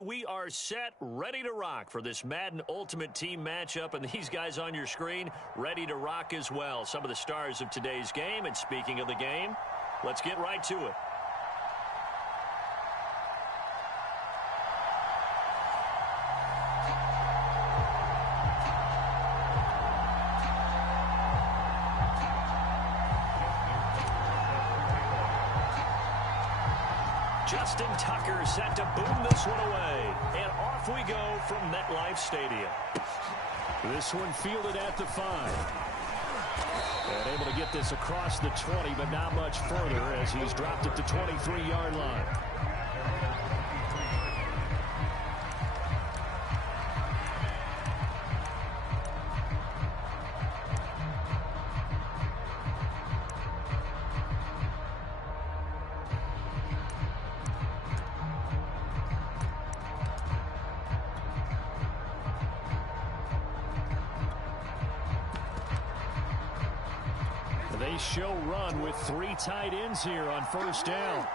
We are set, ready to rock for this Madden Ultimate Team matchup, and these guys on your screen ready to rock as well. Some of the stars of today's game, and speaking of the game, let's get right to it. Justin Tucker set to boom this one away. And off we go from MetLife Stadium. This one fielded at the 5. And able to get this across the 20, but not much further as he's dropped it to 23-yard line. They show run with 3 tight ends here on first down. And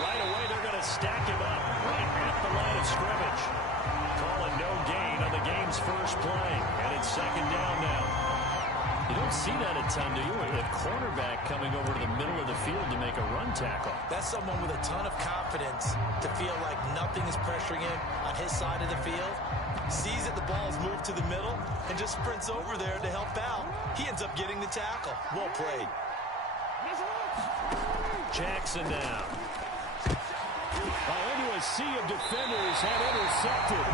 right away they're going to stack him up right at the line of scrimmage. Calling no gain on the game's first play. And it's second down now. You don't see that a ton, do you? A cornerback coming over to the middle of the field to make a run tackle. That's someone with a ton of confidence to feel like nothing is pressuring him on his side of the field. Sees that the ball's moved to the middle and just sprints over there to help out. He ends up getting the tackle. Well played. Jackson now. Into a sea of defenders and intercepted.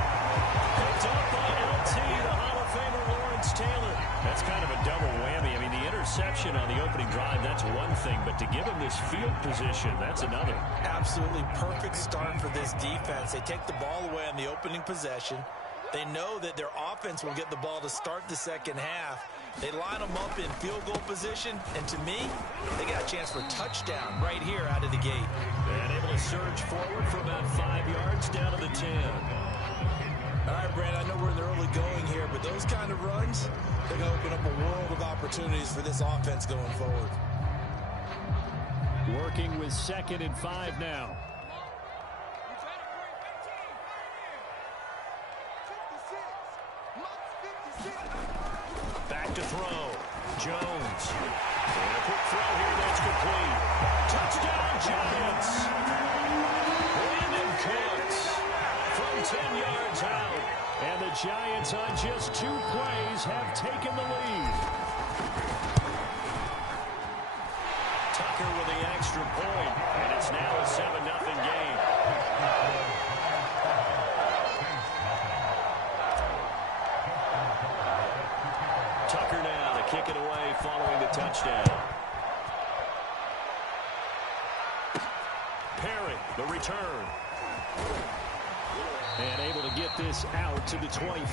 Picked up by LT, the Hall of Famer Lawrence Taylor. That's kind of a double whammy. I mean, the interception on the opening drive, that's one thing, but to give him this field position, that's another. Absolutely perfect start for this defense. They take the ball away on the opening possession. They know that their offense will get the ball to start the second half. They line them up in field goal position, and to me, they got a chance for a touchdown right here out of the gate. And able to surge forward for about 5 yards down to the 10. All right, Brandon, I know we're in the early going here, but those kind of runs, they're going to open up a world of opportunities for this offense going forward. Working with 2nd and 5 now. Back to throw. Jones. And a quick throw here that's complete. Touchdown, Giants. Brandon Cooks from 10 yards out. And the Giants on just 2 plays have taken the lead. Tucker with the extra point. And it's now a 7-0 game. Tucker now to kick it away following the touchdown. Perry, the return. And able to get this out to the 25.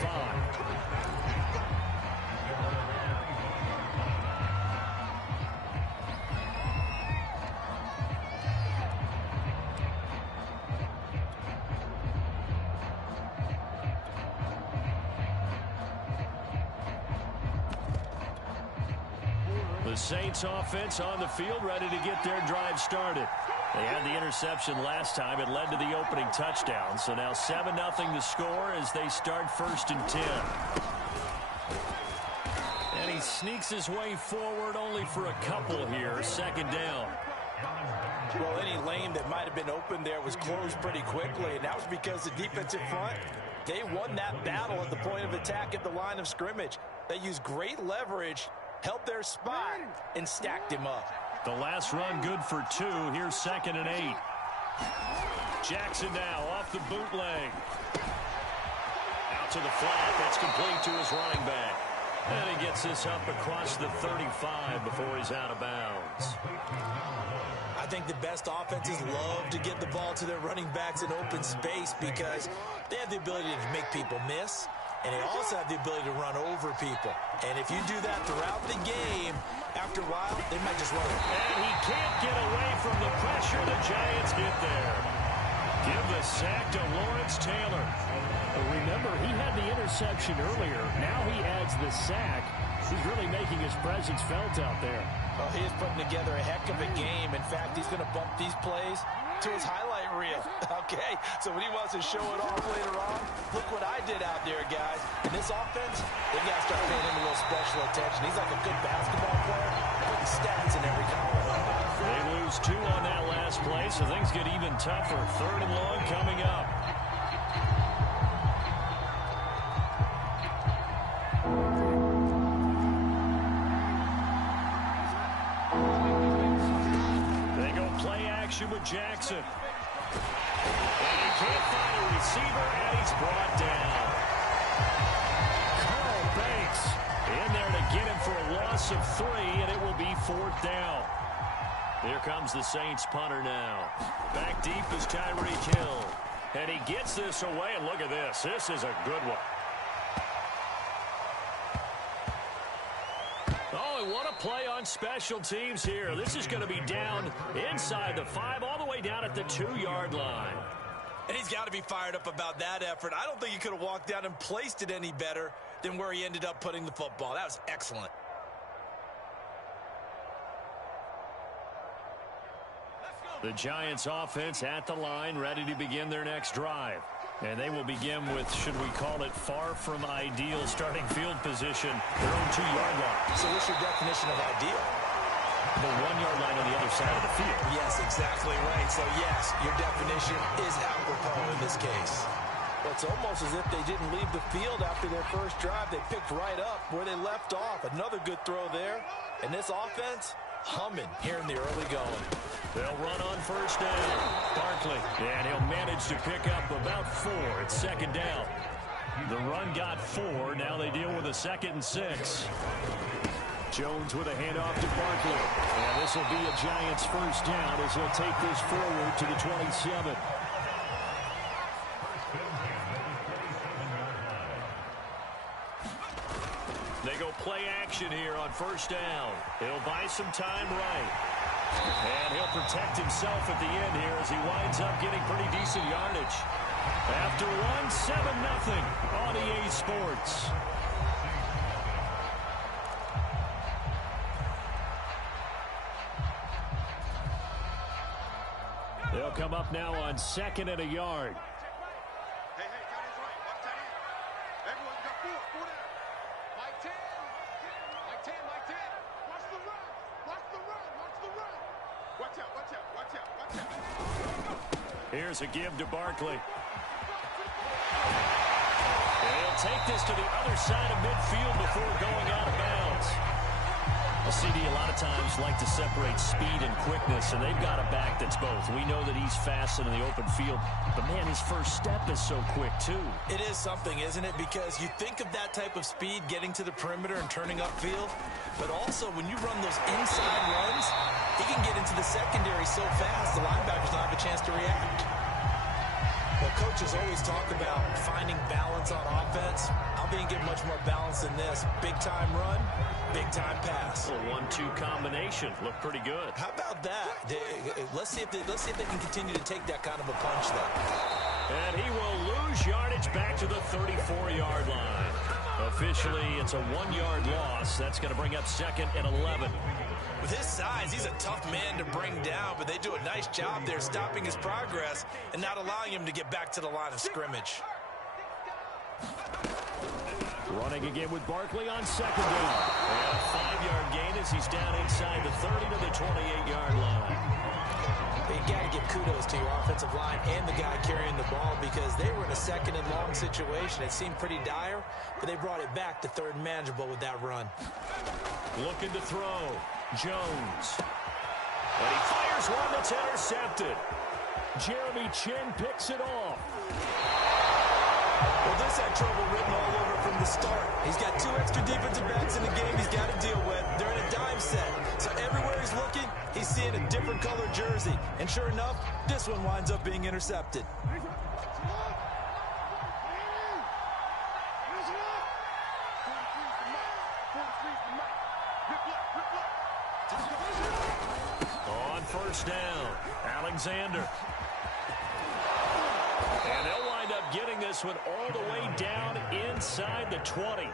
The Saints offense on the field ready to get their drive started. They had the interception last time. It led to the opening touchdown. So now 7-0 the score as they start 1st and 10. And he sneaks his way forward only for a couple here. 2nd down. Well, any lane that might have been open there was closed pretty quickly, and that was because the defensive front, they won that battle at the point of attack at the line of scrimmage. They used great leverage, held their spot, and stacked him up. The last run good for 2. Here's 2nd and 8. Jackson now off the bootleg. Out to the flat. That's complete to his running back. And he gets this up across the 35 before he's out of bounds. I think the best offenses love to get the ball to their running backs in open space because they have the ability to make people miss, and they also have the ability to run over people. And if you do that throughout the game, after a while, they might just run it. And he can't get away from the pressure. The Giants get there. Give the sack to Lawrence Taylor. But remember, he had the interception earlier. Now he adds the sack. He's really making his presence felt out there. Oh, he is putting together a heck of a game. In fact, he's going to bump these plays to his highlight reel. Okay, so when he wants to show it off later on, look what I did out there, guys. In this offense, they've got to start paying him a little special attention. He's like a good basketball player, putting stats in every column. They lose 2 on that last play, so things get even tougher. 3rd and long coming up. They go play action with Jackson. And he can't find a receiver, and he's brought down. Carl Banks in there to get him for a loss of 3, and it will be 4th down. Here comes the Saints punter now. Back deep is Tyreek Hill. And he gets this away, and look at this. This is a good one. Oh, and what a play on special teams here. This is going to be down inside the 5, all the way down at the 2-yard line. And he's got to be fired up about that effort. I don't think he could have walked down and placed it any better than where he ended up putting the football. That was excellent. The Giants offense at the line, ready to begin their next drive. And they will begin with, should we call it, far from ideal starting field position, their own 2-yard line. So what's your definition of ideal? The 1-yard line on the other side of the field. Yes, exactly right. So yes, your definition is apropos in this case. But it's almost as if they didn't leave the field after their first drive. They picked right up where they left off. Another good throw there. And this offense, humming here in the early going. They'll run on 1st down. Barkley, and he'll manage to pick up about 4. It's 2nd down. The run got 4. Now they deal with a 2nd and 6. Jones with a handoff to Barkley. And this will be a Giants 1st down as he'll take this forward to the 27. They go play action here on 1st down. He'll buy some time right. And he'll protect himself at the end here as he winds up getting pretty decent yardage. After one, 7-0 on EA Sports. They'll come up now on 2nd and a yard. Here's a give to Barkley. And he'll take this to the other side of midfield before going out of bounds. The CD a lot of times like to separate speed and quickness, and they've got a back that's both. We know that he's fast in the open field, but man, his first step is so quick too. It is something, isn't it? Because you think of that type of speed getting to the perimeter and turning upfield, but also when you run those inside runs, he can get into the secondary so fast the linebackers don't have a chance to react. Well, coaches always talk about finding balance on offense. I'll be get much more balance than this. Big-time run, big-time pass. A 1-2 combination. Looked pretty good. How about that? Let's see if they can continue to take that kind of a punch, though. And he will lose yardage back to the 34-yard line. Officially, it's a 1-yard loss. That's going to bring up 2nd and 11. With his size, he's a tough man to bring down, but they do a nice job there stopping his progress and not allowing him to get back to the line of scrimmage. Running again with Barkley on 2nd down. And a 5-yard gain as he's down inside the 30 to the 28-yard line. You got to give kudos to your offensive line and the guy carrying the ball because they were in a 2nd and long situation. It seemed pretty dire, but they brought it back to 3rd and manageable with that run. Looking to throw. Jones. And he fires one that's intercepted. Jeremy Chin picks it off. Well, this had trouble written all over from the start. He's got 2 extra defensive backs in the game he's got to deal with. They're in a dime set. So everywhere he's looking, he's seeing a different color jersey. And sure enough, this one winds up being intercepted. On 1st down, Alexander. And they'll wind up getting this one all the way down inside the 20.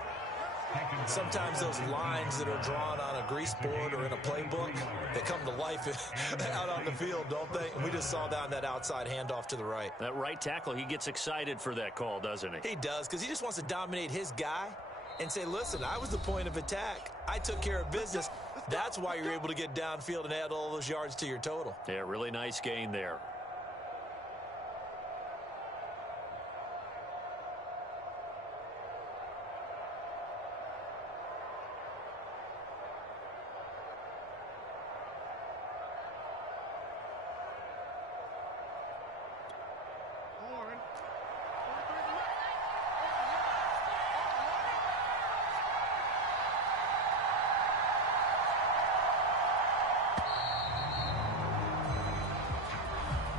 Sometimes those lines that are drawn on a grease board or in a playbook, they come to life out on the field, don't they? And we just saw down that outside handoff to the right. That right tackle, he gets excited for that call, doesn't he? He does, because he just wants to dominate his guy and say, listen, I was the point of attack. I took care of business. That's why you're able to get downfield and add all those yards to your total. Yeah, really nice gain there.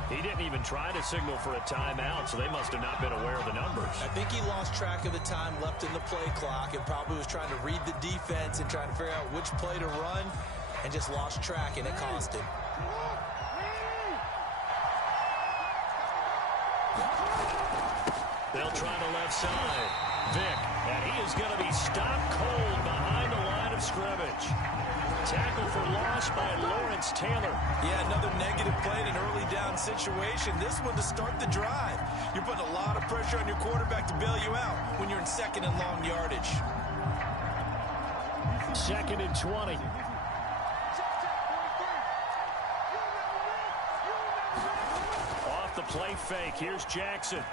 He didn't even try to signal for a timeout, so they must have not been aware of the numbers. I think he lost track of the time left in the play clock and probably was trying to read the defense and trying to figure out which play to run and just lost track, and it cost him. They'll try the left side. Vick, and he is going to be stopped cold behind the line of scrimmage. Tackle for loss by Lawrence Taylor. Yeah, another negative play in an early down situation. This one to start the drive. You're putting a lot of pressure on your quarterback to bail you out when you're in second and long yardage. 2nd and 20. Off the play fake. Here's Jackson.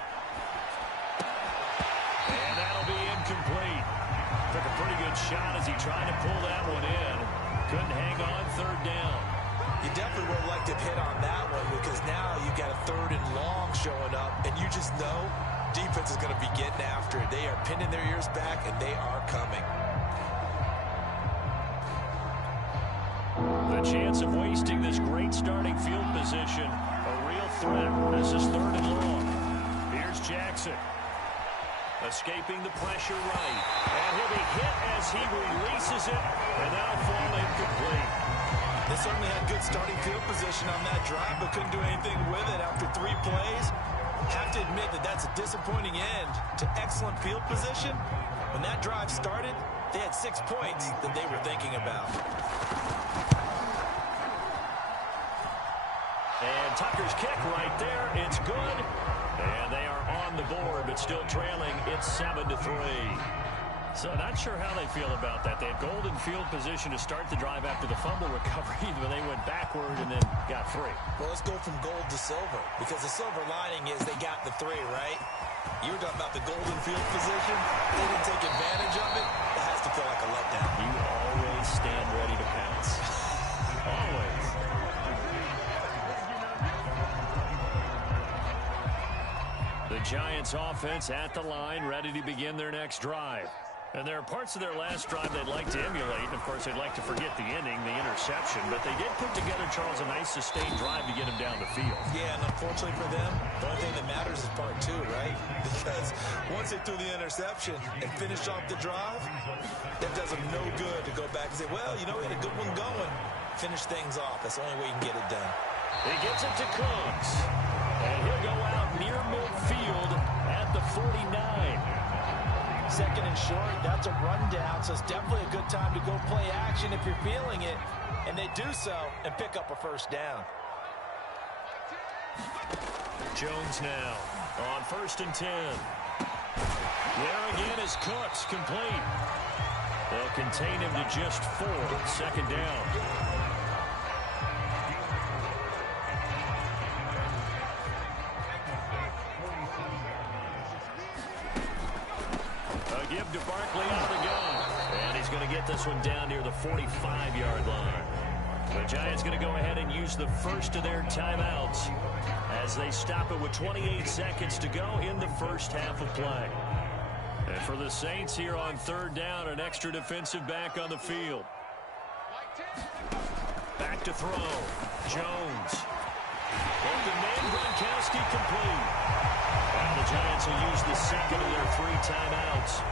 And that'll be incomplete. Took a pretty good shot as he tried to pull that one in. Couldn't hang on 3rd down. You definitely would have liked to hit on that one because now you've got a 3rd and long showing up, and you just know defense is going to be getting after it. They are pinning their ears back, and they are coming. The chance of wasting this great starting field position, a real threat. This is 3rd and long. Here's Jackson. Escaping the pressure right. And he'll be hit as he releases it, and that'll fall incomplete. They certainly had good starting field position on that drive, but couldn't do anything with it after 3 plays. Have to admit that that's a disappointing end to excellent field position. When that drive started, they had 6 points that they were thinking about. And Tucker's kick right there. It's good. And they are on the board, but still trailing. It's 7-3. So not sure how they feel about that. They had golden field position to start the drive after the fumble recovery, but they went backward and then got free. Well, let's go from gold to silver, because the silver lining is they got the 3, right? You were talking about the golden field position. They didn't take advantage of it. It has to feel like a letdown. You always stand ready to pounce. Always. The Giants offense at the line, ready to begin their next drive. And there are parts of their last drive they'd like to emulate. And, of course, they'd like to forget the inning, the interception. But they did put together, Charles, a nice sustained drive to get him down the field. Yeah, and unfortunately for them, the only thing that matters is part 2, right? Because once they threw the interception and finished off the drive, that does them no good to go back and say, well, you know, we had a good one going. Finish things off. That's the only way you can get it done. He gets it to Cooks. And he'll go out near midfield at the 49. 2nd and short, that's a rundown, so it's definitely a good time to go play action if you're feeling it. And they do so and pick up a 1st down. Jones now on 1st and 10. There again is Cooks, complete. They'll contain him to just 4, 2nd down. Give to Barkley on the gun. And he's going to get this one down near the 45-yard line. The Giants going to go ahead and use the first of their timeouts as they stop it with 28 seconds to go in the first half of play. And for the Saints here on 3rd down, an extra defensive back on the field. Back to throw. Jones. Open man, Gronkowski complete. Well, the Giants will use the 2nd of their 3 timeouts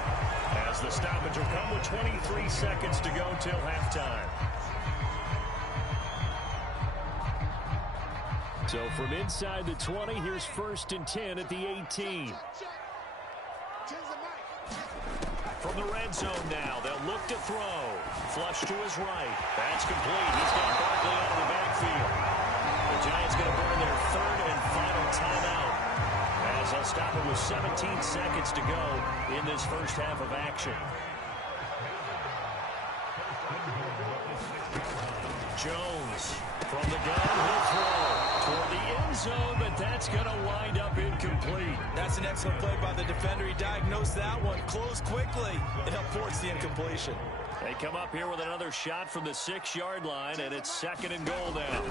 as the stoppage will come with 23 seconds to go till halftime. So from inside the 20, here's 1st and 10 at the 18. From the red zone now, they'll look to throw. Flush to his right. That's complete. He's got Barkley out of the backfield. The Giants going to burn their third and final timeout, as they'll stop it with 17 seconds to go in this first half of action. Jones from the gun, he'll throw toward the end zone, but that's going to wind up incomplete. That's an excellent play by the defender. He diagnosed that one, closed quickly, and helped force the incompletion. They come up here with another shot from the 6-yard line, and it's second and goal now.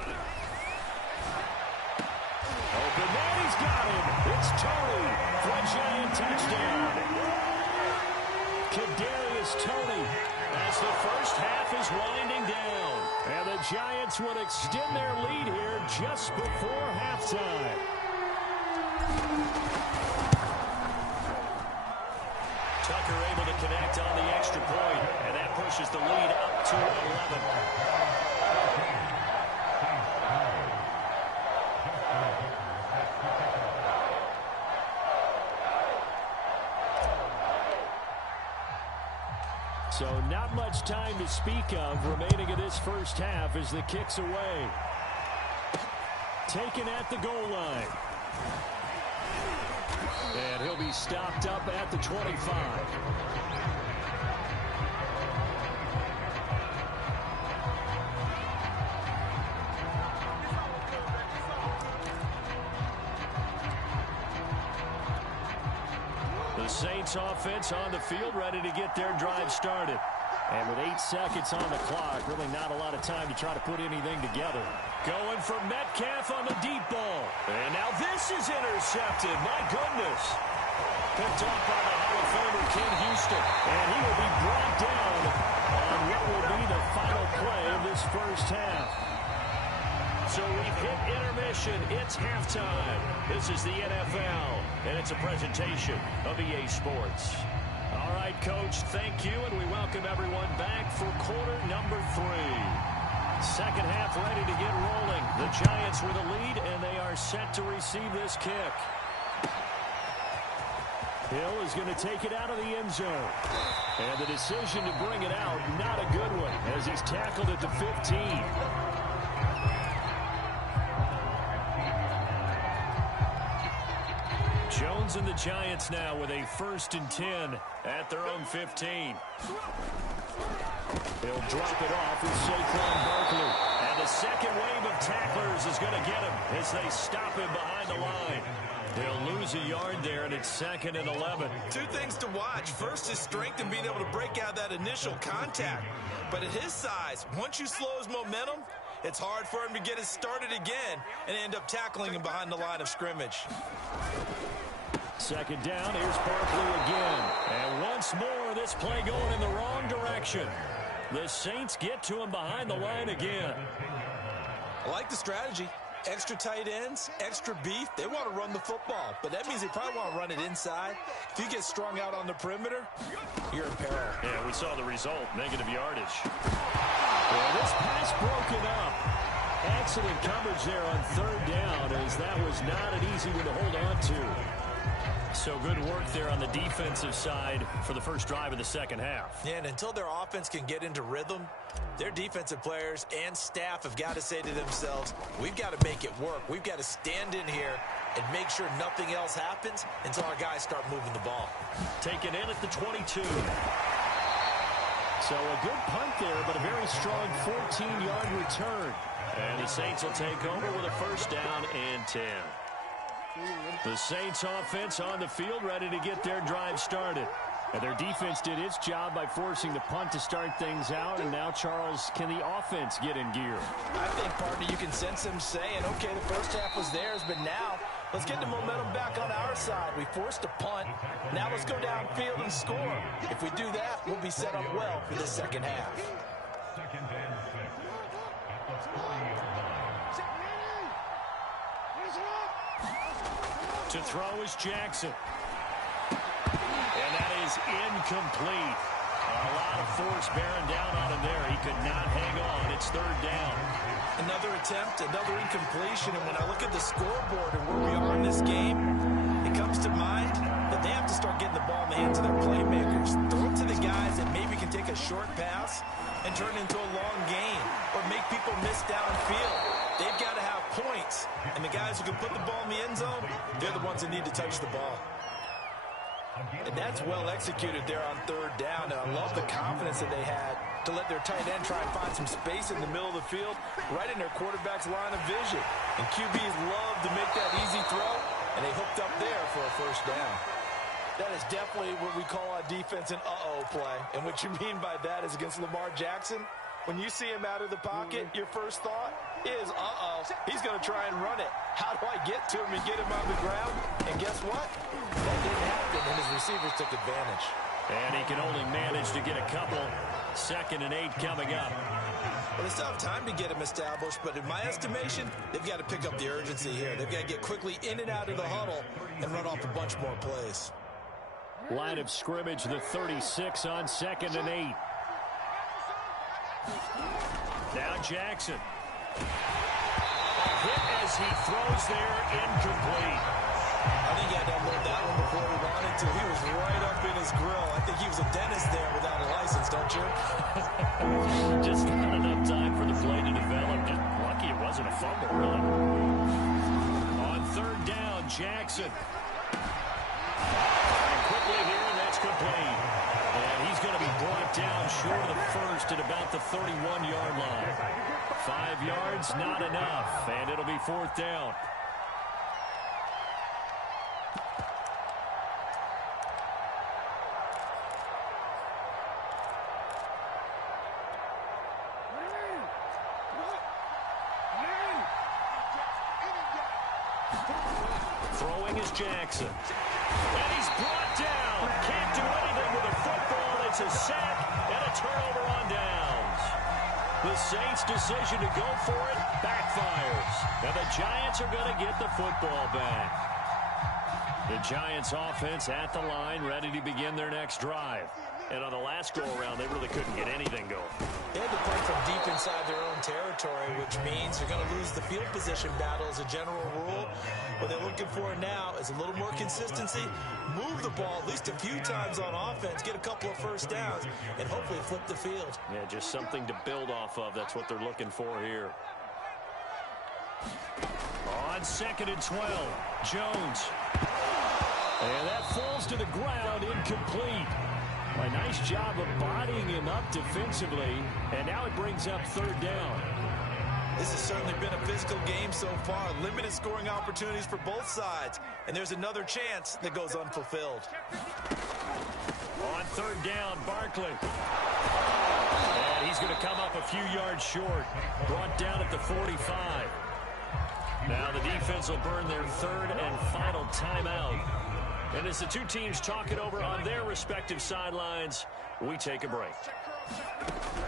Open man, he's got him. It's Tony for a Giant touchdown. Kadarius Toney as the first half is winding down. And the Giants would extend their lead here just before halftime. Tucker able to connect on the extra point, and that pushes the lead up to 11. So not much time to speak of remaining in this first half as the kick's away. Taken at the goal line. And he'll be stopped up at the 25. The Saints offense on the field, ready to get their drive started. And with 8 seconds on the clock, really not a lot of time to try to put anything together. Going for Metcalf on the deep ball. And now this is intercepted. My goodness. Picked off by the Hall of Famer Ken Houston. And he will be brought down on what will be the final play of this first half. So we've hit intermission. It's halftime. This is the NFL, and it's a presentation of EA Sports. All right, Coach, thank you, and we welcome everyone back for quarter number 3. Second half ready to get rolling. The Giants with a lead, and they are set to receive this kick. Hill is going to take it out of the end zone. And the decision to bring it out, not a good one, as he's tackled at the 15. Jones and the Giants now with a 1st and 10 at their own 15. He'll drop it off with Saquon Barkley. And the second wave of tacklers is going to get him as they stop him behind the line. They'll lose a yard there, and it's 2nd and 11. 2 things to watch. First, his strength in being able to break out that initial contact. But at his size, once you slow his momentum, it's hard for him to get it started again and end up tackling him behind the line of scrimmage. Second down, here's Barkley again. And once more, this play going in the wrong direction. The Saints get to him behind the line again. I like the strategy. Extra tight ends, extra beef. They want to run the football, but that means they probably want to run it inside. If you get strung out on the perimeter, you're in peril. Yeah, we saw the result, negative yardage. Well, this pass broken up. Excellent coverage there on 3rd down, as that was not an easy one to hold on to. So good work there on the defensive side for the first drive of the second half. Yeah, and until their offense can get into rhythm, their defensive players and staff have got to say to themselves, we've got to make it work. We've got to stand in here and make sure nothing else happens until our guys start moving the ball. Taken in at the 22. So a good punt there, but a very strong 14-yard return. And the Saints will take over with a 1st down and 10. The Saints offense on the field, ready to get their drive started. And their defense did its job by forcing the punt to start things out. And now, Charles, can the offense get in gear? I think, partner, you can sense them saying, okay, the first half was theirs, but now let's get the momentum back on our side. We forced a punt. Now let's go downfield and score. If we do that, we'll be set up well for the second half. To throw is Jackson. And that is incomplete. A lot of force bearing down on him there. He could not hang on. It's 3rd down. Another attempt, another incompletion. And when I look at the scoreboard and where we are in this game, it comes to mind that they have to start getting the ball in the hands of their playmakers. a short pass and turn it into a long gain or make people miss downfield. They've got to have points, and the guys who can put the ball in the end zone, they're the ones that need to touch the ball. And that's well executed there on third down. And I love the confidence that they had to let their tight end try and find some space in the middle of the field, right in their quarterback's line of vision. And QBs love to make that easy throw, and they hooked up there for a first down. That is definitely what we call on defense an uh-oh play. And what you mean by that is against Lamar Jackson, when you see him out of the pocket, your first thought is, uh-oh, he's going to try and run it. How do I get to him and get him on the ground? And guess what? That didn't happen, and his receivers took advantage. And he can only manage to get a couple. 2nd and 8 coming up. Well, they still have time to get him established, but in my estimation, they've got to pick up the urgency here. They've got to get quickly in and out of the huddle and run off a bunch more plays. Line of scrimmage, the 36 on 2nd and 8. Now Jackson. A hit as he throws there, incomplete. I think he had to unload that one before he wanted to. He was right up in his grill. I think he was a dentist there without a license, don't you? Just not enough time for the play to develop. Just lucky it wasn't a fumble, really. On 3rd down, Jackson. Quickly here, and that's complete. And he's going to be brought down short of the first at about the 31-yard line. 5 yards, not enough, and it'll be 4th down. Throwing is Jackson. And he's brought down. Can't do anything with a football. It's a sack and a turnover on downs. The Saints' decision to go for it backfires. And the Giants are going to get the football back. The Giants' offense at the line, ready to begin their next drive. And on the last go-around, they really couldn't get anything going. They had to play from deep inside their own territory, which means they're going to lose the field position battle as a general rule. What they're looking for now is a little more consistency, move the ball at least a few times on offense, get a couple of first downs, and hopefully flip the field. Yeah, just something to build off of. That's what they're looking for here. On 2nd and 12, Jones. And that falls to the ground, incomplete. A nice job of bodying him up defensively, and now it brings up 3rd down. This has certainly been a physical game so far. Limited scoring opportunities for both sides, and there's another chance that goes unfulfilled. On 3rd down, Barkley. And he's going to come up a few yards short. Brought down at the 45. Now the defense will burn their 3rd and final timeout. And as the two teams talk it over on their respective sidelines, we take a break.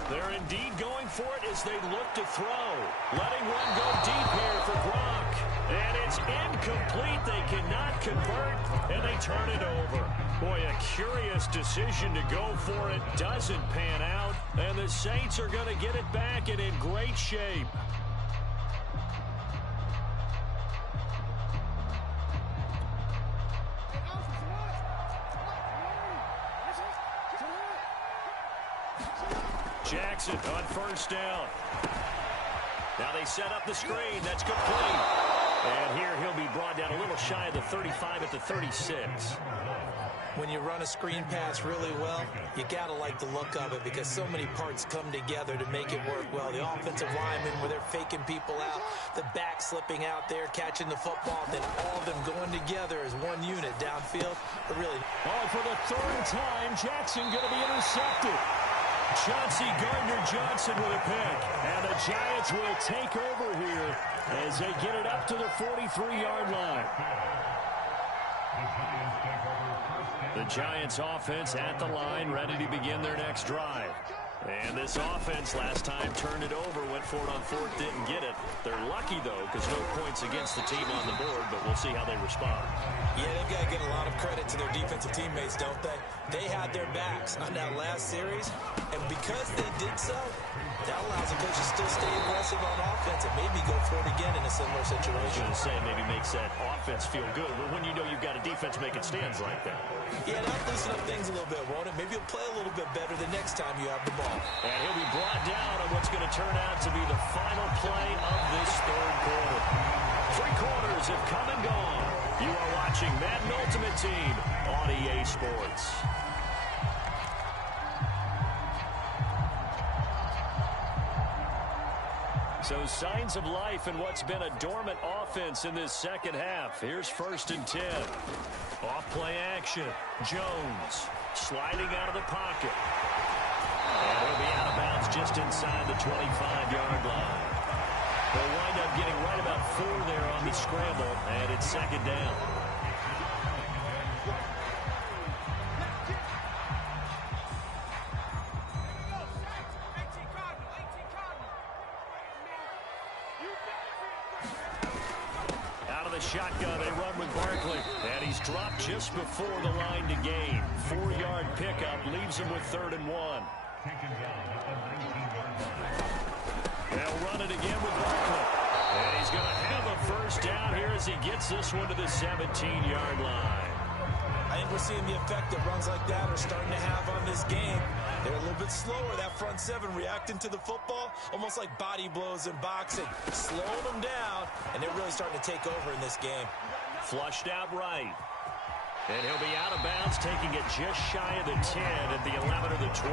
They're indeed going for it as they look to throw. Letting one go deep here for Gronk. And it's incomplete. They cannot convert, and they turn it over. Boy, a curious decision to go for it. Doesn't pan out, and the Saints are going to get it back and in great shape. Jackson on 1st down. Now they set up the screen. That's complete. And here he'll be brought down a little shy of the 35 at the 36. When you run a screen pass really well, you got to like the look of it because so many parts come together to make it work well. The offensive linemen, where they're faking people out, the back slipping out there, catching the football, then all of them going together as one unit downfield. But really, for the 3rd time, Jackson going to be intercepted. Chauncey Gardner-Johnson with a pick. And the Giants will take over here as they get it up to the 43-yard line. The Giants offense at the line, ready to begin their next drive. And this offense last time turned it over when went for it on fourth, didn't get it. They're lucky, though, because no points against the team on the board, but we'll see how they respond. Yeah, they've got to give a lot of credit to their defensive teammates, don't they? They had their backs on that last series, and because they did so, that allows the coach to still stay aggressive on offense and maybe go for it again in a similar situation. I was going to say, maybe makes that offense feel good, but when you know you've got a defense making stands like that. Yeah, that'll loosen up things a little bit, won't it? Maybe he'll play a little bit better the next time you have the ball. And he'll be brought down on what's going to turn out to be the final play of this third quarter. 3 quarters have come and gone. You are watching Madden Ultimate Team on EA Sports. So signs of life in what's been a dormant offense in this second half. Here's 1st and 10. Off play action. Jones sliding out of the pocket. And he'll be out of bounds just inside the 25-yard line. They'll wind up getting right about 4 there on the scramble, and it's 2nd down. Shotgun, they run with Barkley, and he's dropped just before the line to gain. 4-yard pickup leaves him with 3rd and 1. They'll run it again with Barkley, and he's going to have a first down here as he gets this one to the 17-yard line. I think we're seeing the effect that runs like that are starting to have on this game. They're a little bit slower, that front 7, reacting to the football, almost like body blows in boxing, slowing them down, and they're really starting to take over in this game. Flushed out right. And he'll be out of bounds, taking it just shy of the 10 at the 11 or the 12.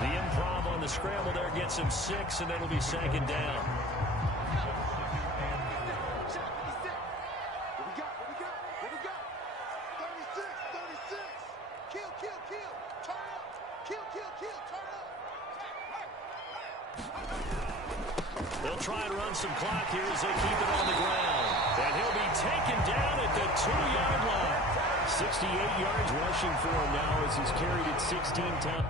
The improv on the scramble there gets him 6, and it'll be 2nd down. They'll try and run some clock here as they keep it on the ground. And he'll be taken down at the 2-yard line. 68 yards rushing for him now as he's carried it 16 times.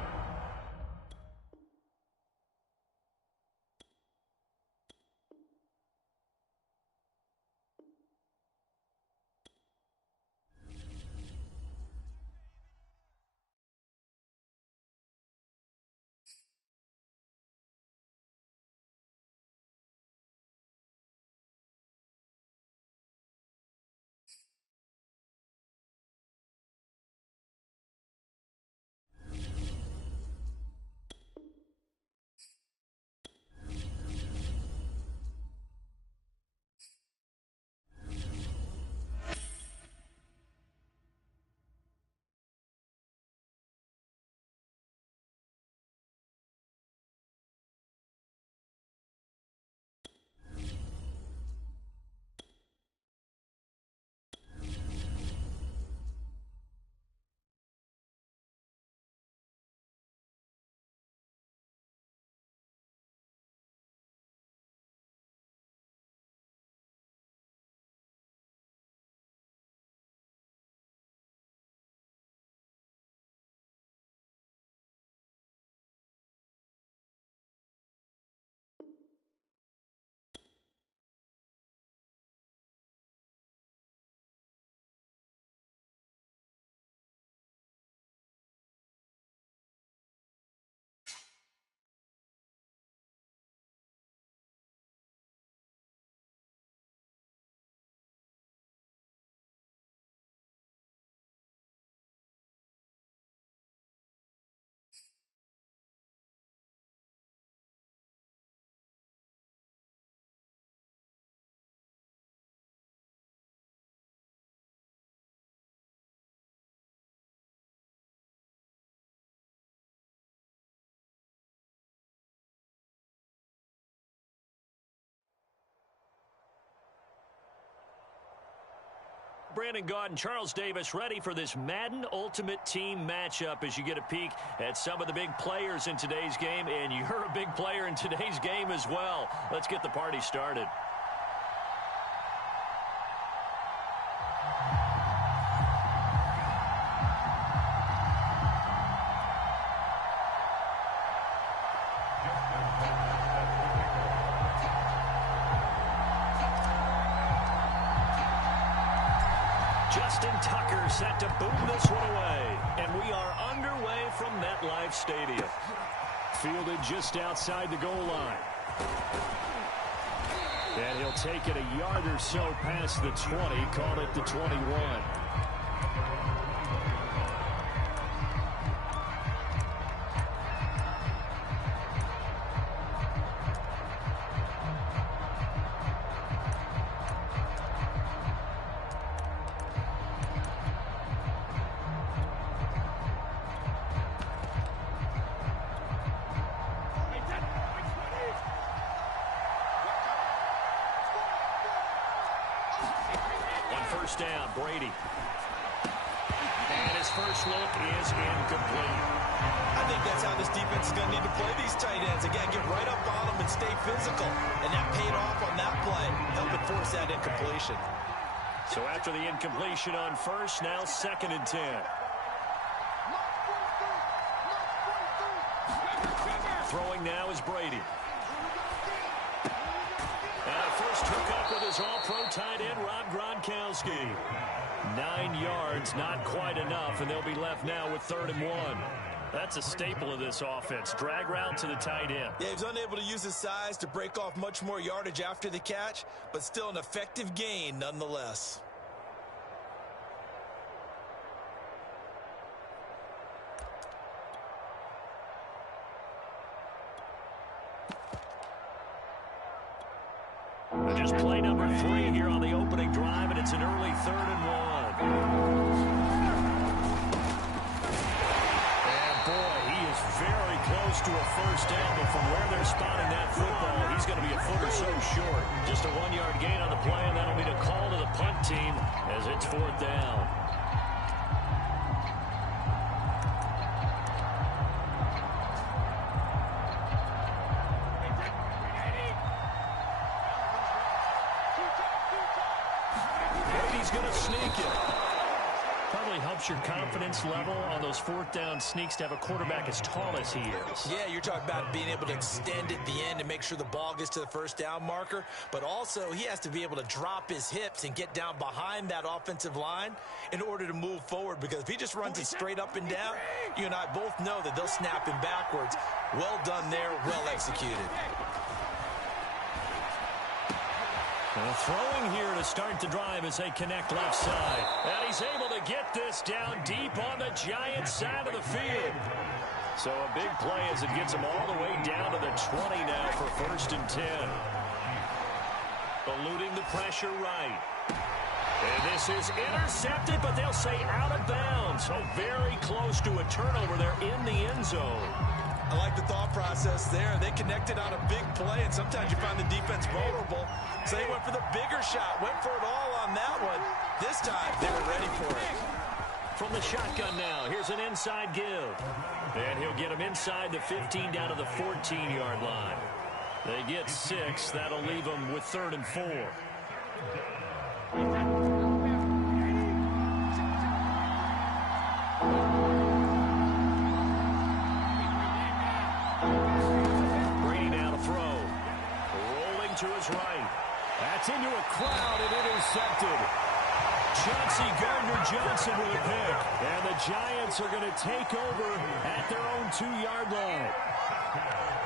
Brandon Gaud and Charles Davis ready for this Madden Ultimate Team matchup as you get a peek at some of the big players in today's game, and you're a big player in today's game as well. Let's get the party started. Justin Tucker set to boom this one away. And we are underway from MetLife Stadium. Fielded just outside the goal line. And he'll take it a yard or so past the 20, call it the 21. First down, Brady. And his first look is incomplete. I think that's how this defense is going to need to play these tight ends. Again, get right up on them and stay physical. And that paid off on that play, helping force that incompletion. So after the incompletion on first, now 2nd and 10. Throwing now is Brady. First hook up with his all-pro tight end, Rob Gronkowski. 9 yards, not quite enough, and they'll be left now with 3rd and 1. That's a staple of this offense. Drag route to the tight end. Yeah, he was unable to use his size to break off much more yardage after the catch, but still an effective gain nonetheless. Just play number 3 here on the opening drive, and it's an early 3rd and 1. And boy, he is very close to a first down, but from where they're spotting that football, he's going to be a foot or so short. Just a 1-yard gain on the play, and that'll be the call to the punt team as it's 4th down. Your confidence level on those 4th down sneaks to have a quarterback as tall as he is. Yeah, you're talking about being able to extend at the end and make sure the ball gets to the first down marker, but also he has to be able to drop his hips and get down behind that offensive line in order to move forward, because if he just runs it straight up and down, you and I both know that they'll snap him backwards. Well done there, well executed. Throwing here to start the drive as they connect left side. And he's able to get this down deep on the Giants side of the field. So a big play as it gets him all the way down to the 20 now for 1st and 10. Eluding the pressure right. And this is intercepted, but they'll say out of bounds. So very close to a turnover there in the end zone. I like the thought process there. They connected on a big play, and sometimes you find the defense vulnerable. So they went for the bigger shot, went for it all on that one. This time, they were ready for it. From the shotgun now, here's an inside give. And he'll get him inside the 15 down to the 14-yard line. They get 6. That'll leave them with 3rd and 4. To his right. That's into a crowd and intercepted. Chauncey Gardner-Johnson with a pick. And the Giants are going to take over at their own 2-yard line.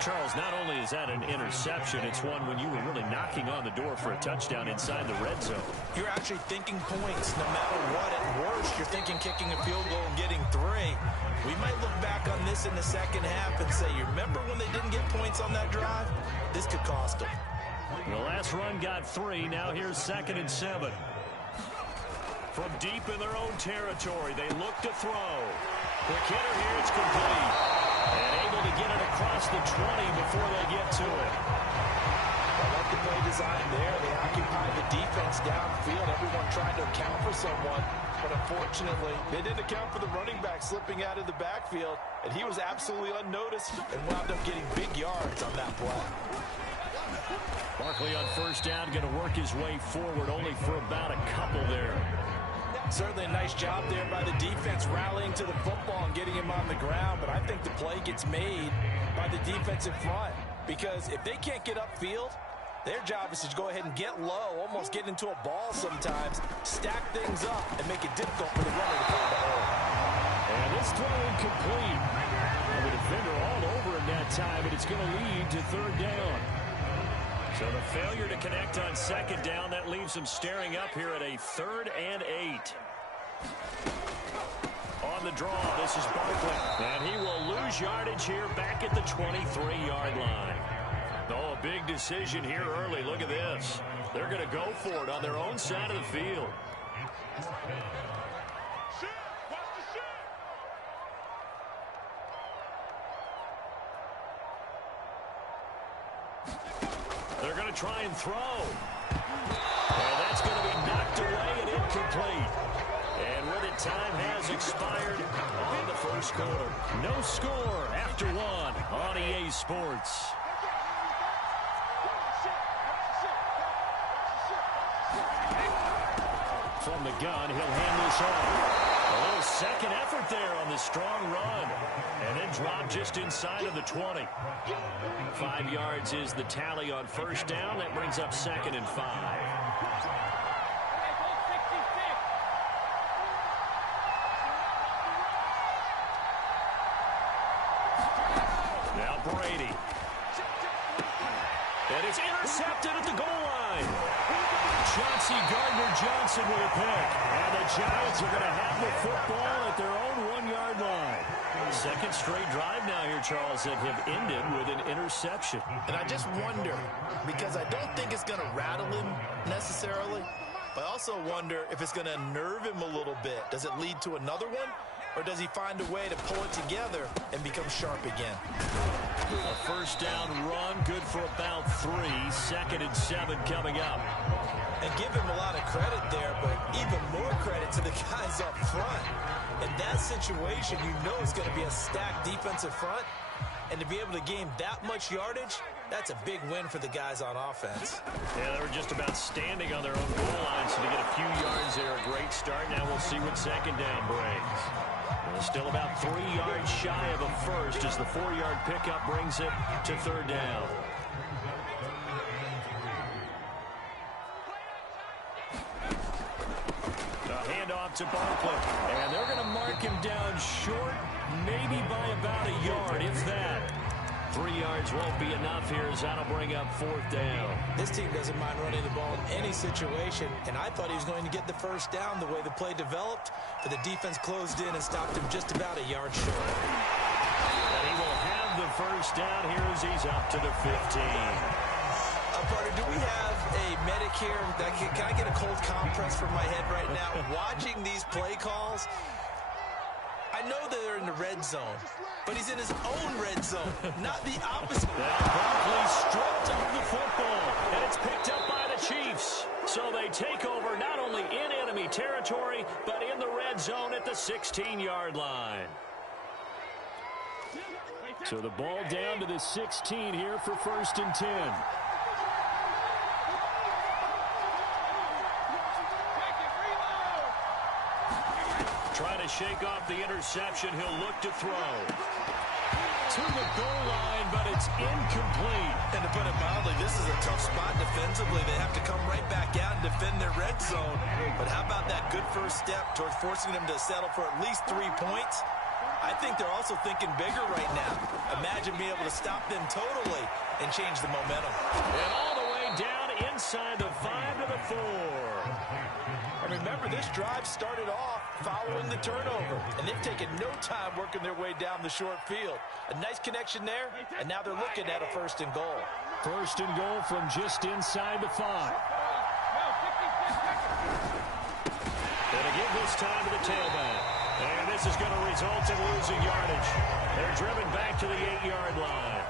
Charles, not only is that an interception, it's one when you were really knocking on the door for a touchdown inside the red zone. You're actually thinking points no matter what. At worst, you're thinking kicking a field goal and getting 3. We might look back on this in the second half and say, you remember when they didn't get points on that drive? This could cost them. The last run got 3. Now here's 2nd and 7. From deep in their own territory, they look to throw. Quick hitter here, it's complete. And able to get it across the 20 before they get to it. I like the play design there. They occupy the defense downfield. Everyone trying to account for someone. But unfortunately, they didn't account for the running back slipping out of the backfield. And he was absolutely unnoticed and wound up getting big yards on that play. Barkley on first down, going to work his way forward, only for about a couple there. Certainly a nice job there by the defense, rallying to the football and getting him on the ground. But I think the play gets made by the defensive front, because if they can't get upfield, Their job is to go ahead and get low, almost get into a ball sometimes, stack things up, and make it difficult for the runner to find the hole. And this throw incomplete. And the defender all over him that time, and it's going to lead to third down. So the failure to connect on second down, that leaves them staring up here at a 3rd and 8. On the draw, this is Barkley. And he will lose yardage here back at the 23-yard line. Oh, a big decision here early. Look at this. They're going to go for it on their own side of the field. They're going to try and throw. And that's going to be knocked away and incomplete. And with it, time has expired on the first quarter. No score after one on EA Sports. From the gun, he'll hand this off. A little second effort there on the strong run. And then drop just inside of the 20. 5 yards is the tally on first down. That brings up 2nd and 5. Now Brady. And it's intercepted at the goal line. Chauncey Gardner-Johnson with a pick. And the Giants are going to have the football at their own 1-yard line. Second straight drive now here, Charles, that have ended with an interception. And I just wonder, because I don't think it's going to rattle him necessarily, but I also wonder if it's going to unnerve him a little bit. Does it lead to another one? Or does he find a way to pull it together and become sharp again? A first down run, good for about 3. 2nd and 7 coming up. And give him a lot of credit there, but even more credit to the guys up front. In that situation, you know it's going to be a stacked defensive front. And to be able to gain that much yardage, that's a big win for the guys on offense. Yeah, they were just about standing on their own goal line, so to get a few yards there, a great start. Now we'll see what second down brings. Well, still about 3 yards shy of a first as the 4-yard pickup brings it to third down. Handoff to Barkley. And they're going to mark him down short, maybe by about a yard, if that. 3 yards won't be enough here as that'll bring up 4th down. This team doesn't mind running the ball in any situation, and I thought he was going to get the first down the way the play developed, but the defense closed in and stopped him just about a yard short. And he will have the first down here as he's up to the 15. Partner, do we have a medic here? Can I get a cold compress from my head right now? Watching these play calls, I know that they're in the red zone, but he's in his own red zone, not the opposite. Now Barkley stripped of the football, and it's picked up by the Chiefs. So they take over not only in enemy territory, but in the red zone at the 16-yard line. So the ball down to the 16 here for 1st and 10. Trying to shake off the interception. He'll look to throw. To the goal line, but it's incomplete. And to put it mildly, this is a tough spot defensively. They have to come right back out and defend their red zone. But how about that good first step towards forcing them to settle for at least 3 points? I think they're also thinking bigger right now. Imagine being able to stop them totally and change the momentum. And all the way down inside the 5 to the 4. And remember, this drive started off following the turnover, and they've taken no time working their way down the short field. A nice connection there, and now they're looking at a 1st and goal. 1st and goal from just inside the 5. And again this time to the tailback. And this is going to result in losing yardage. They're driven back to the 8-yard line.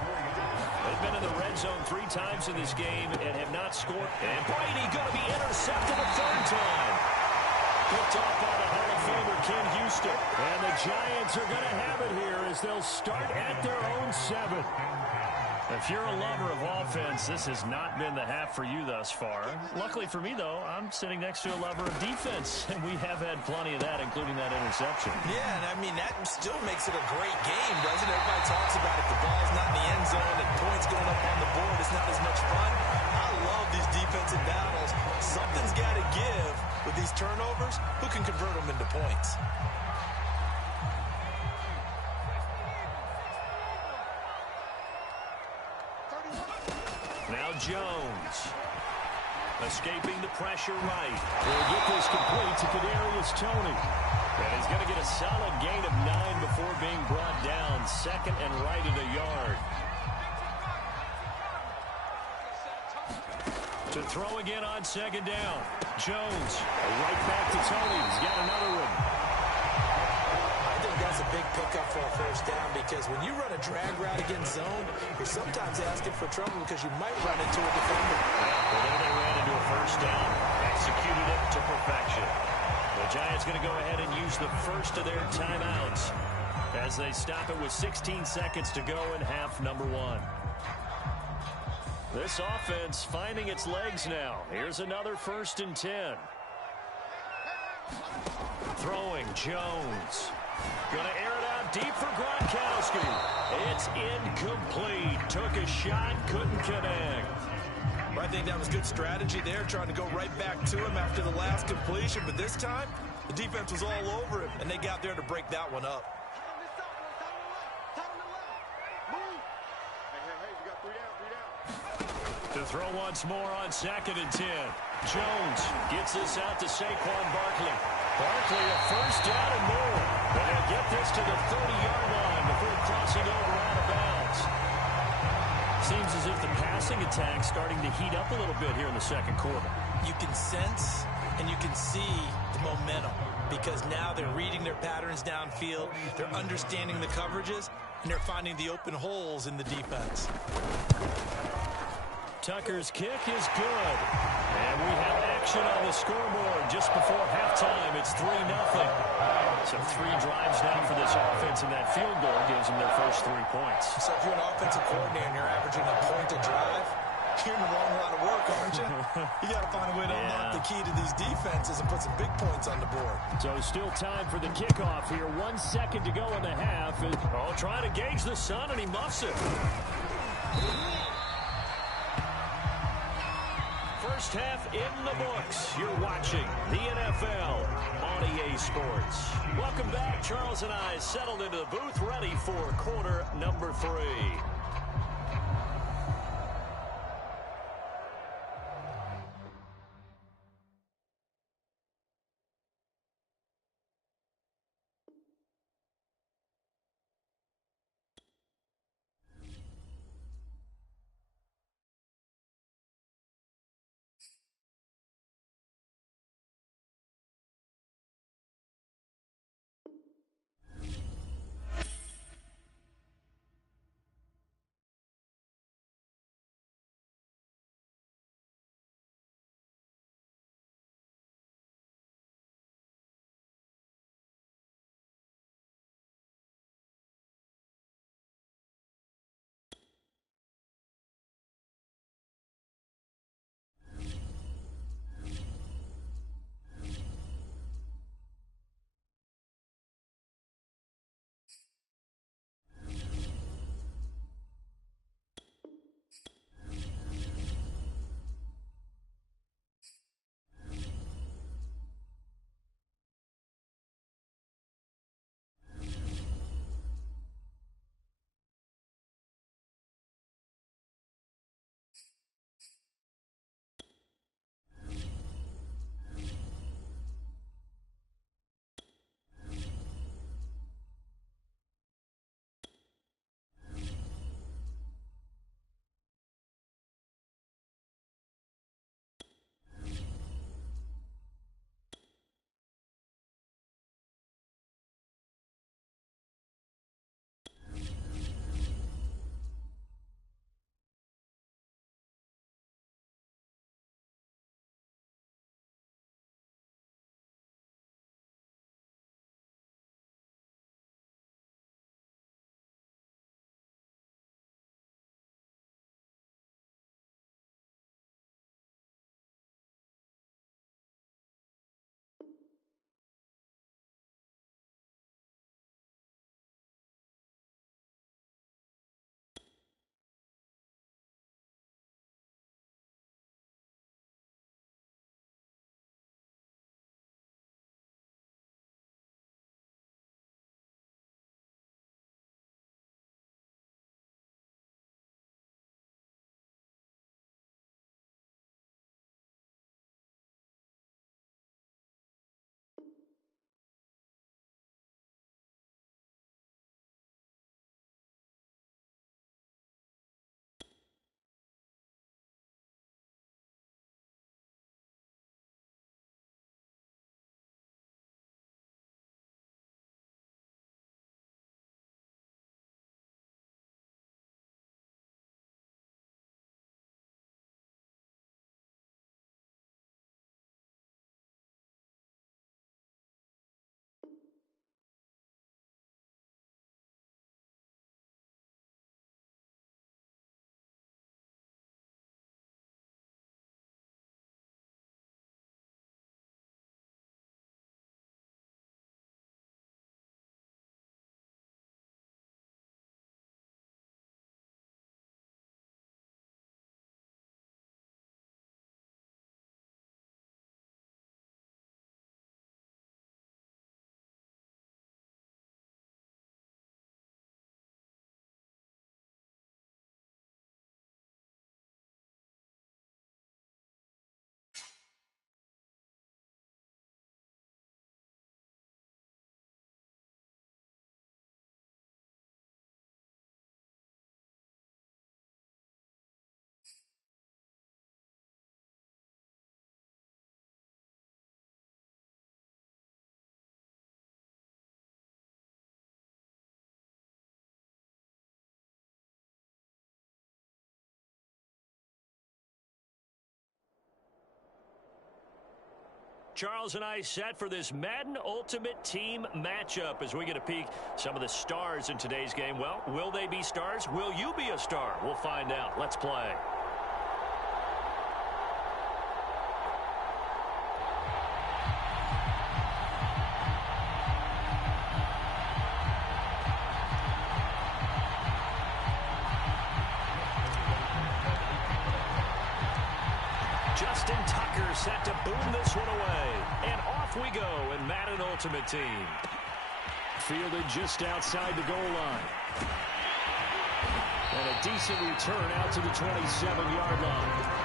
They've been in the red zone 3 times in this game and have not scored. And Brady going to be intercepted a 3rd time. Picked off by the Hall of Famer Ken Houston. And the Giants are going to have it here as they'll start at their own 7. If you're a lover of offense, this has not been the half for you thus far. Luckily for me, though, I'm sitting next to a lover of defense, and we have had plenty of that, including that interception. Yeah, and I mean, that still makes it a great game, doesn't it? Everybody talks about if the ball's not in the end zone and points going up on the board, it's not as much fun. I love these defensive battles. Something's got to give with these turnovers. Who can convert them into points? Now Jones. Escaping the pressure right. They'll get this complete to Kadarius Toney. And he's going to get a solid gain of 9 before being brought down. Second and right at a yard. To throw again on second down. Jones right back to Toney. He's got another one. I think that's a big pickup for a first down because when you run a drag route against zone, you're sometimes asking for trouble because you might run into a defender. Well, there they ran into a first down. Executed it to perfection. The Giants going to go ahead and use the first of their timeouts as they stop it with 16 seconds to go in half number 1. This offense finding its legs now. Here's another 1st and 10. Throwing Jones. Going to air it out deep for Gronkowski. It's incomplete. Took a shot, couldn't connect. Well, I think that was good strategy there, trying to go right back to him after the last completion. But this time, the defense was all over him, and they got there to break that one up. To throw once more on 2nd and 10. Jones gets this out to Saquon Barkley. Barkley a first down and more. But he'll get this to the 30-yard line before crossing over out of bounds. Seems as if the passing attack's starting to heat up a little bit here in the second quarter. You can sense and you can see the momentum because now they're reading their patterns downfield, they're understanding the coverages, and they're finding the open holes in the defense. Tucker's kick is good. And we have action on the scoreboard just before halftime. It's 3-0. So 3 drives now for this offense, and that field goal gives them their first 3 points. So if you're an offensive coordinator and you're averaging a point a drive, you're in the wrong line of work, aren't you? You got to find a way to unlock the key to these defenses and put some big points on the board. So still time for the kickoff here. 1 second to go in the half. Trying to gauge the sun, and he muffs it. First half in the books. You're watching the NFL on EA Sports. Welcome back. Charles and I settled into the booth, ready for quarter number 3. Charles and I set for this Madden Ultimate Team matchup as we get a peek some of the stars in today's game. Well, will they be stars? Will you be a star? We'll find out. Let's play. Justin Tucker set to boom this one away. And off we go in Madden Ultimate Team. Fielded just outside the goal line. And a decent return out to the 27-yard line.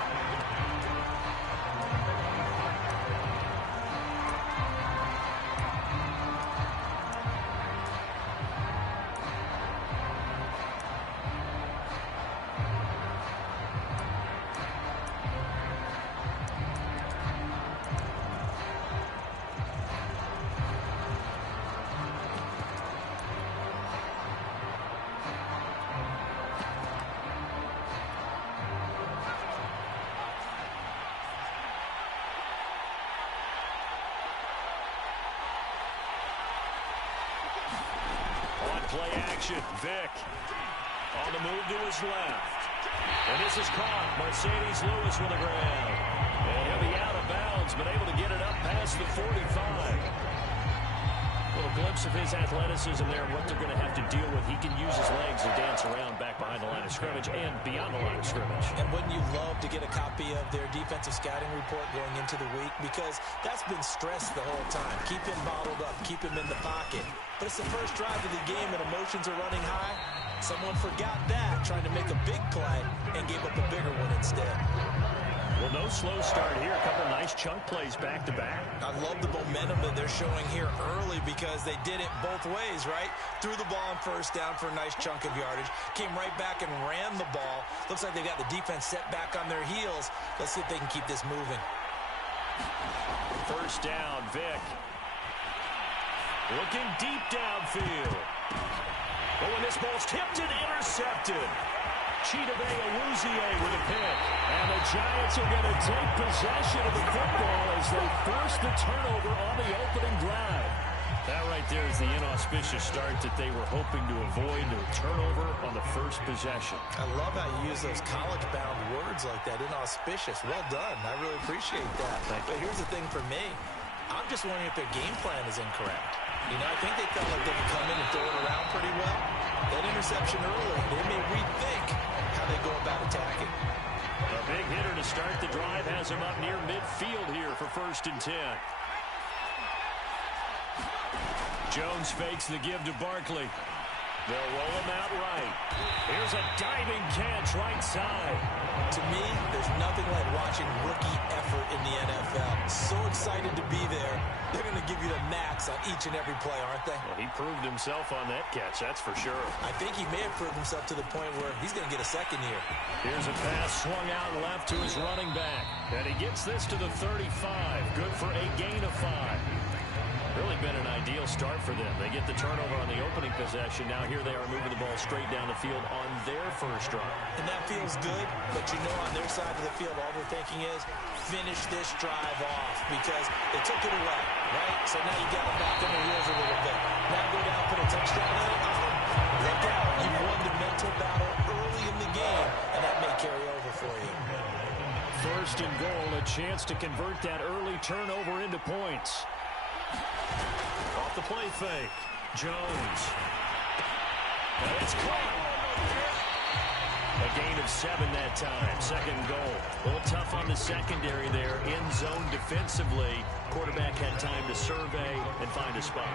Play action. Vick on the move to his left. And this is caught. Mercedes Lewis with the grab. And he'll be out of bounds, but able to get it up past the 45. Little glimpse of his athleticism there and what they're going to have to deal with. He can use his legs to dance around back behind the line of scrimmage and beyond the line of scrimmage. And wouldn't you love to get a copy of their defensive scouting report going into the week? Because that's been stressed the whole time. Keep him bottled up. Keep him in the pocket. But it's the first drive of the game and emotions are running high. Someone forgot that, trying to make a big play and gave up a bigger one instead. Well, no slow start here. A couple nice chunk plays back-to-back. I love the momentum that they're showing here early because they did it both ways, right? Threw the ball on first down for a nice chunk of yardage. Came right back and ran the ball. Looks like they got the defense set back on their heels. Let's see if they can keep this moving. First down, Vick. Looking deep downfield. Oh, and this ball's tipped and intercepted. Chidobe Awuzie with a pick. And the Giants are going to take possession of the football as they force the turnover on the opening drive. That right there is the inauspicious start that they were hoping to avoid, the turnover on the first possession. I love how you use those college-bound words like that, inauspicious. Well done. I really appreciate that. But here's the thing for me. I'm just wondering if their game plan is incorrect. You know, I think they felt like they could come in and throw it around pretty well. That interception early, they may rethink how they go about attacking. A big hitter to start the drive has him up near midfield here for 1st and 10. Jones fakes the give to Barkley. They'll roll him out right. Here's a diving catch right side. To me, there's nothing like watching rookie effort in the NFL. So excited to be there. They're going to give you the max on each and every play, aren't they? Well, he proved himself on that catch, that's for sure. I think he may have proved himself to the point where he's going to get a second here. Here's a pass swung out left to his running back. And he gets this to the 35. Good for a gain of 5. Really been an ideal start for them. They get the turnover on the opening possession. Now here they are moving the ball straight down the field on their first drive. And that feels good, but you know on their side of the field, all they're thinking is finish this drive off because they took it away, right? So now you got them back on the wheels a little bit. Now go down, put a touchdown in it. Look out. You won the mental battle early in the game, and that may carry over for you. 1st and goal, a chance to convert that early turnover into points. Off the play fake. Jones. And it's caught. A gain of 7 that time. 2nd goal. A little tough on the secondary there. In zone defensively. Quarterback had time to survey and find a spot.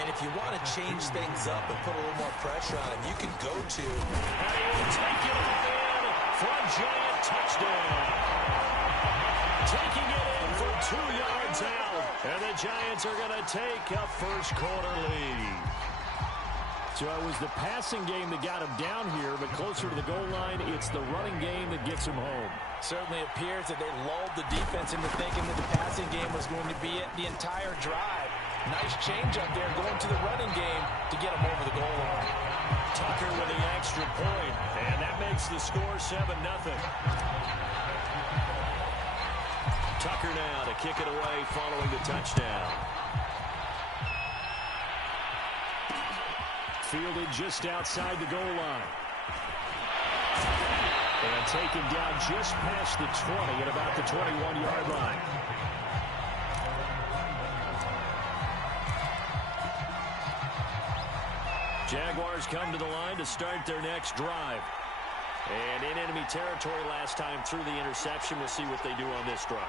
And if you want to change things up and put a little more pressure on him, you can go to. And he will take it all in for a giant touchdown. Taking it in for 2 yards out. And the Giants are going to take a first quarter lead. So it was the passing game that got him down here, but closer to the goal line, it's the running game that gets him home. Certainly appears that they lulled the defense into thinking that the passing game was going to be it the entire drive. Nice change up there going to the running game to get him over the goal line. Tucker with the extra point, and that makes the score 7-0. Tucker now to kick it away following the touchdown. Fielded just outside the goal line. And taken down just past the 20 at about the 21-yard line. Jaguars come to the line to start their next drive. And in enemy territory last time through the interception. We'll see what they do on this drive.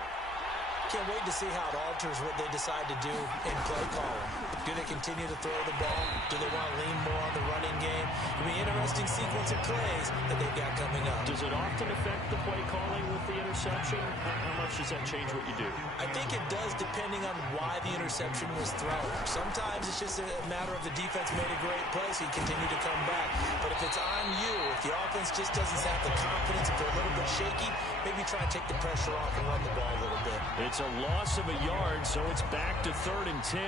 Can't wait to see how it alters what they decide to do in play calling. Do they continue to throw the ball? Do they want to lean more on the running game? It'll be an interesting sequence of plays that they've got coming up. Does it often affect the play calling with the interception? How much does that change what you do? I think it does depending on why the interception was thrown. Sometimes it's just a matter of the defense made a great play, so you continue to come back. But if it's on you, if the offense just doesn't have the confidence, if they're a little bit shaky, maybe try and take the pressure off and run the ball a little bit. It's a loss of a yard, so it's back to 3rd and 10.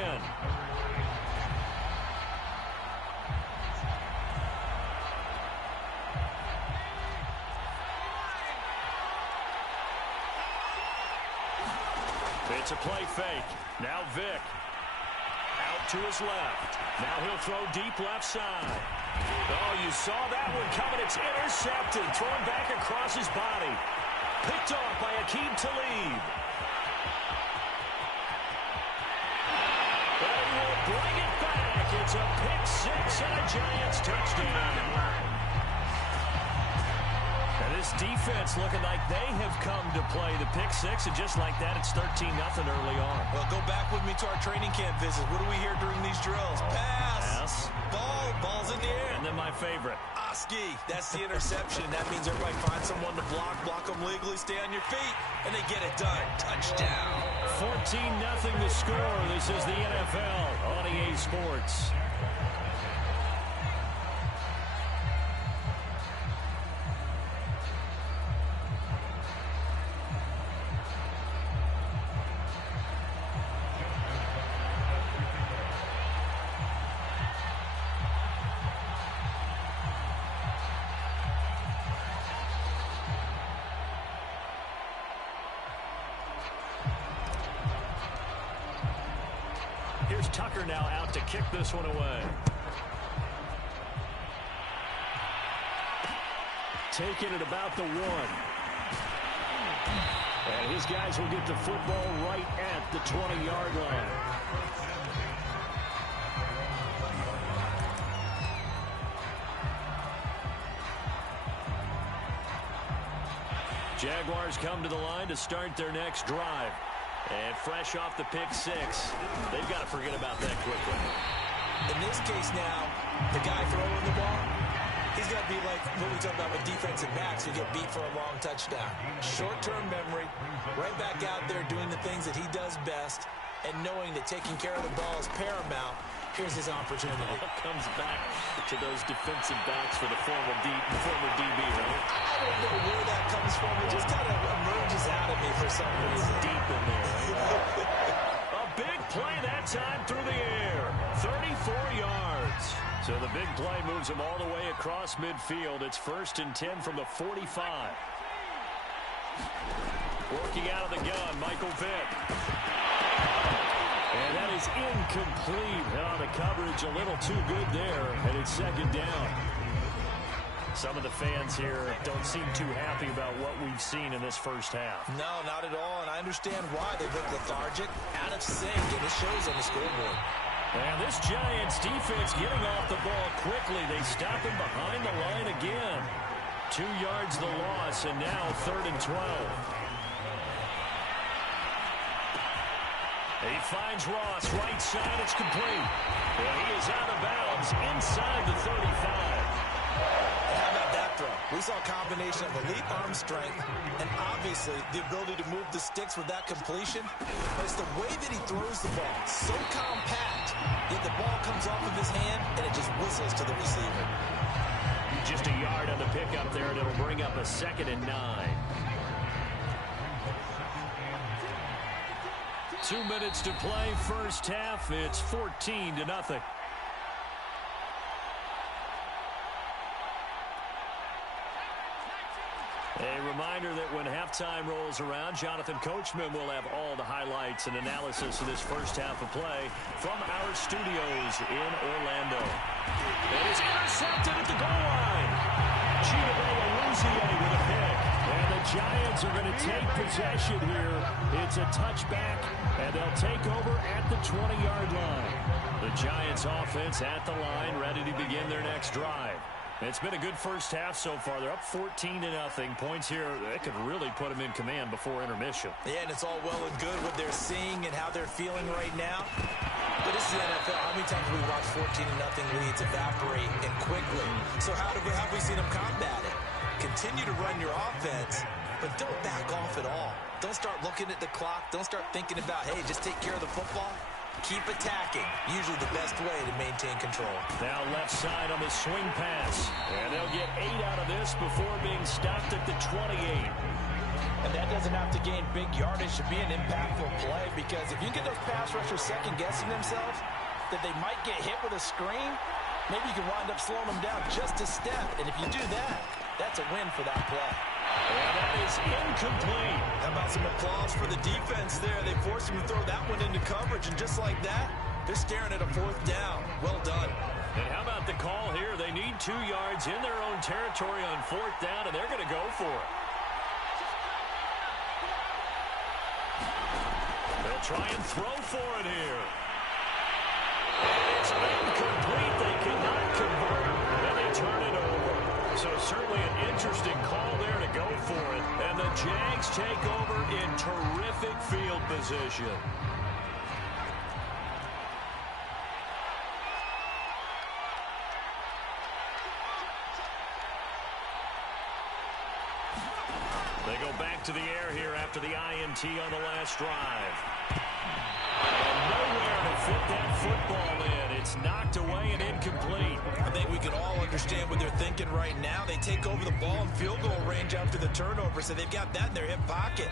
It's a play fake. Now Vick. Out to his left. Now he'll throw deep left side. Oh, you saw that one coming. It's intercepted. Thrown back across his body. Picked off by Akeem Talib. But he will bring it back. It's a pick six and a Giants touchdown. And this defense looking like they have come to play the pick six, and just like that, it's 13-0 early on. Well, go back with me to our training camp visit. What do we hear during these drills? Pass. Ball's in the air. And then my favorite. Oski. That's the interception. That means everybody finds someone to block them legally, stay on your feet, and they get it done. Touchdown. 14-0 the score. This is the NFL on EA Sports. Here's Tucker now out to kick this one away. Taking it about the 1. And his guys will get the football right at the 20-yard line. Jaguars come to the line to start their next drive. And fresh off the pick six, they've got to forget about that quickly. In this case now, the guy throwing the ball, he's got to be like what we talk about with defensive backs who get beat for a long touchdown. Short-term memory, right back out there doing the things that he does best, and knowing that taking care of the ball is paramount. Here's his opportunity. Comes back to those defensive backs for the former DB, right? I don't know where that comes from. It just kind of emerges out of me for some reason. Deep in there. A big play that time through the air. 34 yards. So the big play moves him all the way across midfield. It's 1st and 10 from the 45. Working out of the gun, Michael Vick. And that is incomplete. Oh, the coverage a little too good there, and it's 2nd down. Some of the fans here don't seem too happy about what we've seen in this first half. No, not at all, and I understand why. They look lethargic, out of sync, and it shows on the scoreboard. And this Giants defense getting off the ball quickly. They stop him behind the line again. 2 yards the loss, and now 3rd and 12. He finds Ross, right side, it's complete. And he is out of bounds inside the 35. How about that throw? We saw a combination of elite arm strength and obviously the ability to move the sticks with that completion. But it's the way that he throws the ball. So compact, yet the ball comes off of his hand and it just whistles to the receiver. Just a yard on the pickup there, and it'll bring up a 2nd and 9. 2 minutes to play, first half. It's 14-0. A reminder that when halftime rolls around, Jonathan Coachman will have all the highlights and analysis of this first half of play from our studios in Orlando. It is intercepted at the goal line. With a pick. And the Giants are going to take possession here. It's a touchback, and they'll take over at the 20-yard line. The Giants offense at the line, ready to begin their next drive. It's been a good first half so far. They're up 14-0. Points here, that could really put them in command before intermission. Yeah, and it's all well and good what they're seeing and how they're feeling right now. But this is the NFL. How many times have we watched 14-0 leads evaporate and quickly? So how have we seen them combat it? Continue to run your offense, but don't back off at all. Don't start looking at the clock. Don't start thinking about, hey, just take care of the football. Keep attacking. Usually the best way to maintain control. Now left side on the swing pass. And they'll get 8 out of this before being stopped at the 28. And that doesn't have to gain big yardage to be an impactful play, because if you get those pass rushers second-guessing themselves that they might get hit with a screen, maybe you can wind up slowing them down just a step. And if you do that, that's a win for that play. And that is incomplete. How about some applause for the defense there? They forced him to throw that one into coverage, and just like that, they're staring at a 4th down. Well done. And how about the call here? They need 2 yards in their own territory on 4th down, and they're going to go for it. They'll try and throw for it here. And it's incomplete. They cannot convert, and they turn it over. So certainly an interesting call there to go for it. And the Jags take over in terrific field position. They go back to the air here after the INT on the last drive. And nowhere to fit that football in. It's knocked away and incomplete. I think we can all understand what they're thinking right now. They take over the ball in field goal range after the turnover, so they've got that in their hip pocket.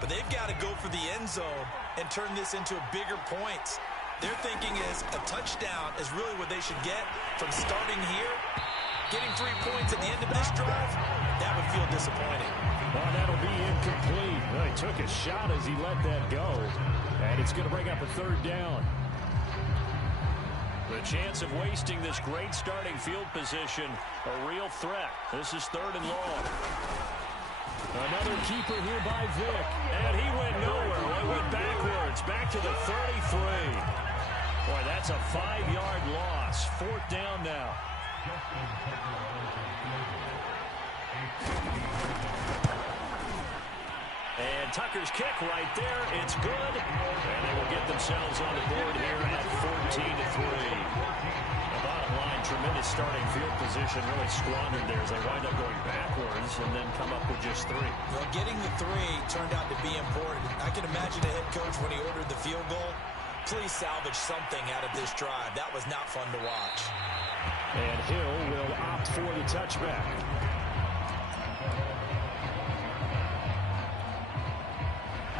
But they've got to go for the end zone and turn this into bigger points. Their thinking is a touchdown is really what they should get from starting here. Getting 3 points at the end of this drive, that would feel disappointing. Well, that'll be incomplete. Well, he took a shot as he let that go. And it's going to bring up a 3rd down. The chance of wasting this great starting field position, a real threat. This is 3rd and long. Another keeper here by Vic. And he went nowhere. Well, he went backwards, back to the 33. Boy, that's a 5-yard loss. 4th down now. And Tucker's kick right there. It's good. And they will get themselves on the board here at 14-3. The bottom line, tremendous starting field position, really squandered there as they wind up going backwards and then come up with just 3. Well, getting the 3 turned out to be important. I can imagine the head coach when he ordered the field goal. Please salvage something out of this drive. That was not fun to watch. And Hill will opt for the touchback.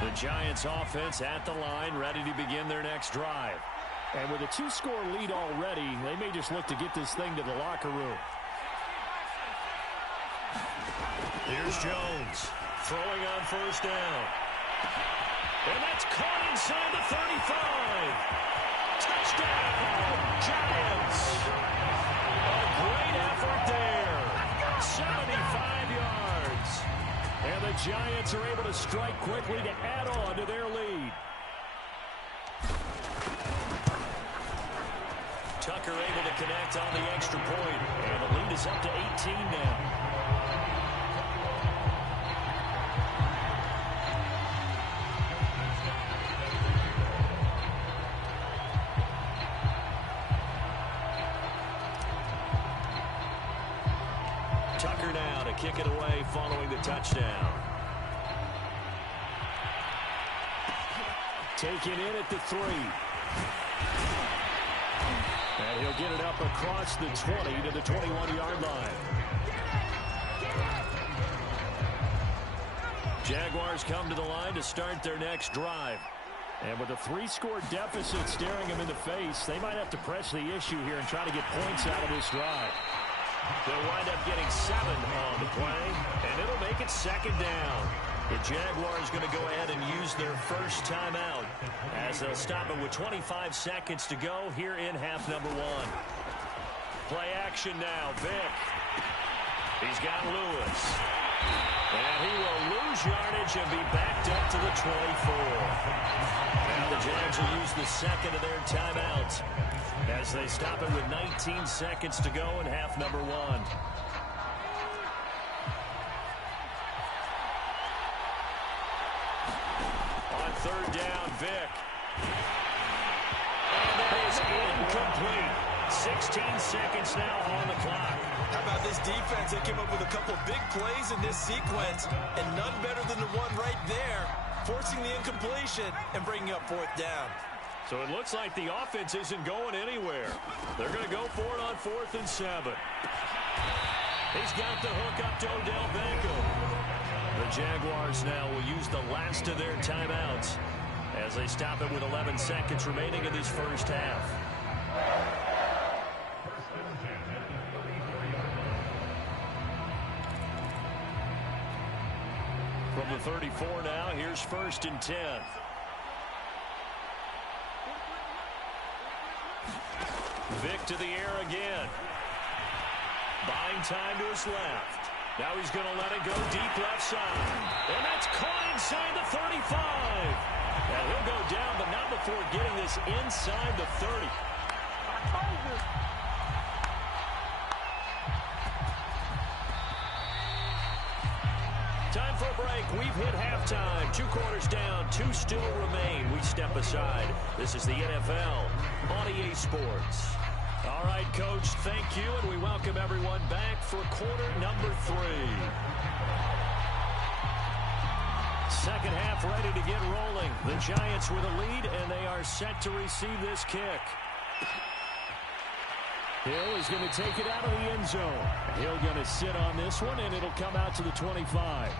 The Giants offense at the line, ready to begin their next drive. And with a 2-score lead already, they may just look to get this thing to the locker room. Here's Jones throwing on 1st down. And that's caught inside the 35. Touchdown, Giants. A great effort there. 75 yards. And the Giants are able to strike quickly to add on to their lead. Tucker able to connect on the extra point. And the lead is up to 18 now. Tucker now to kick it away following the touchdown. Taken in at the 3. And he'll get it up across the 20 to the 21-yard line. Jaguars come to the line to start their next drive. And with a 3-score deficit staring them in the face, they might have to press the issue here and try to get points out of this drive. They'll wind up getting 7 on the play, and it'll make it 2nd down. The Jaguars going to go ahead and use their first timeout as they'll stop it with 25 seconds to go here in half number 1. Play action now, Vick. He's got Lewis. And he will lose yardage and be backed up to the 24. Now the Jags will use the second of their timeouts as they stop it with 19 seconds to go in half number 1. On 3rd down, Vick. And that is incomplete. 16 seconds now on the clock. How about this defense? They came up with a couple big plays in this sequence, and none better than the one right there, forcing the incompletion and bringing up 4th down. So it looks like the offense isn't going anywhere. They're going to go for it on 4th and 7. He's got the hook up to Odell Beckham. The Jaguars now will use the last of their timeouts as they stop it with 11 seconds remaining in this first half. From the 34 now, here's 1st and 10. Vick to the air again. Buying time to his left. Now he's going to let it go deep left side. And that's caught inside the 35. Now he'll go down, but not before getting this inside the 30. Time for a break. We've hit halftime. 2 quarters down. 2 still remain. We step aside. This is the NFL on EA Sports. All right, Coach, thank you, and we welcome everyone back for quarter number 3. Second half ready to get rolling. The Giants with a lead, and they are set to receive this kick. Hill is going to take it out of the end zone. Hill going to sit on this one, and it'll come out to the 25.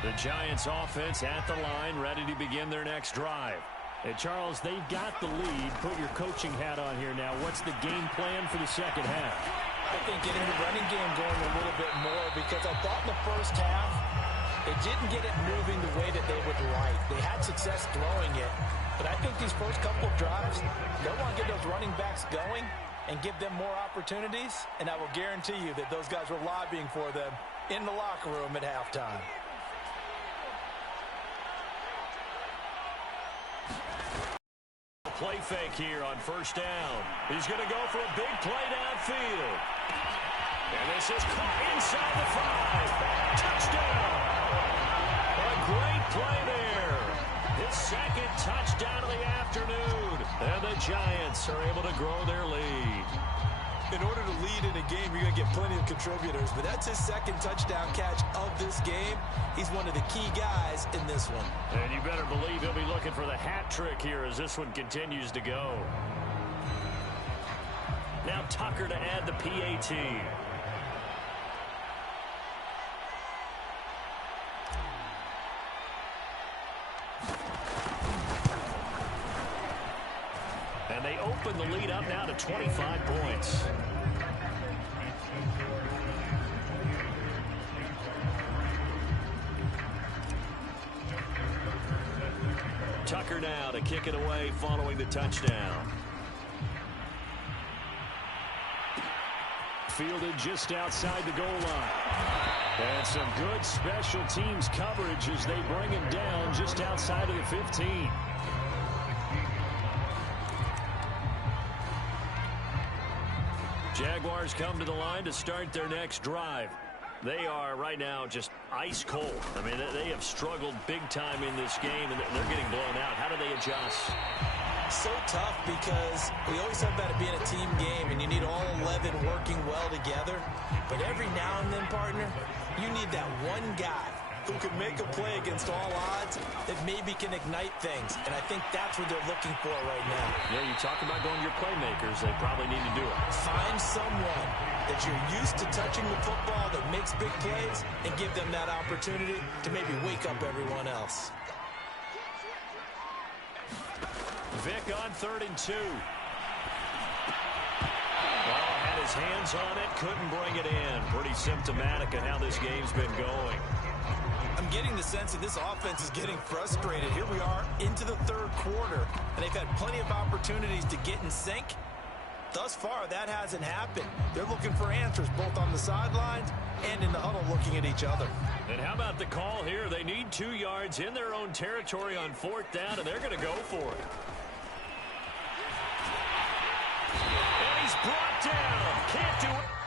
The Giants offense at the line, ready to begin their next drive. And Charles, they've got the lead. Put your coaching hat on here now. What's the game plan for the second half? I think getting the running game going a little bit more, because I thought in the first half they didn't get it moving the way that they would like. They had success throwing it, but I think these first couple of drives, they want to get those running backs going and give them more opportunities, and I will guarantee you that those guys were lobbying for them in the locker room at halftime. Play fake here on 1st down. He's going to go for a big play downfield. And this is caught inside the 5. Touchdown. A great play there. His 2nd touchdown of the afternoon. And the Giants are able to grow their lead. In order to lead in a game, you're going to get plenty of contributors, but that's his 2nd touchdown catch of this game. He's one of the key guys in this one. And you better believe he'll be looking for the hat trick here as this one continues to go. Now Tucker to add the PAT. And they open the lead up now to 25 points. Tucker now to kick it away following the touchdown. Fielded just outside the goal line. And some good special teams coverage as they bring him down just outside of the 15. Jaguars come to the line to start their next drive. They are right now just ice cold. I mean, they have struggled big time in this game, and they're getting blown out. How do they adjust? So tough, because we always talk about it being a team game, and you need all 11 working well together. But every now and then, partner, you need that one guy who can make a play against all odds that maybe can ignite things. And I think that's what they're looking for right now. Yeah, you talk about going to your playmakers. They probably need to do it. Find someone that you're used to touching the football that makes big plays and give them that opportunity to maybe wake up everyone else. Vic on 3rd and 2. Well, had his hands on it, couldn't bring it in. Pretty symptomatic of how this game's been going. I'm getting the sense that this offense is getting frustrated. Here we are into the 3rd quarter, and they've had plenty of opportunities to get in sync. Thus far, that hasn't happened. They're looking for answers both on the sidelines and in the huddle looking at each other. And how about the call here? They need 2 yards in their own territory on 4th down, and they're going to go for it. And he's brought down. Can't do it.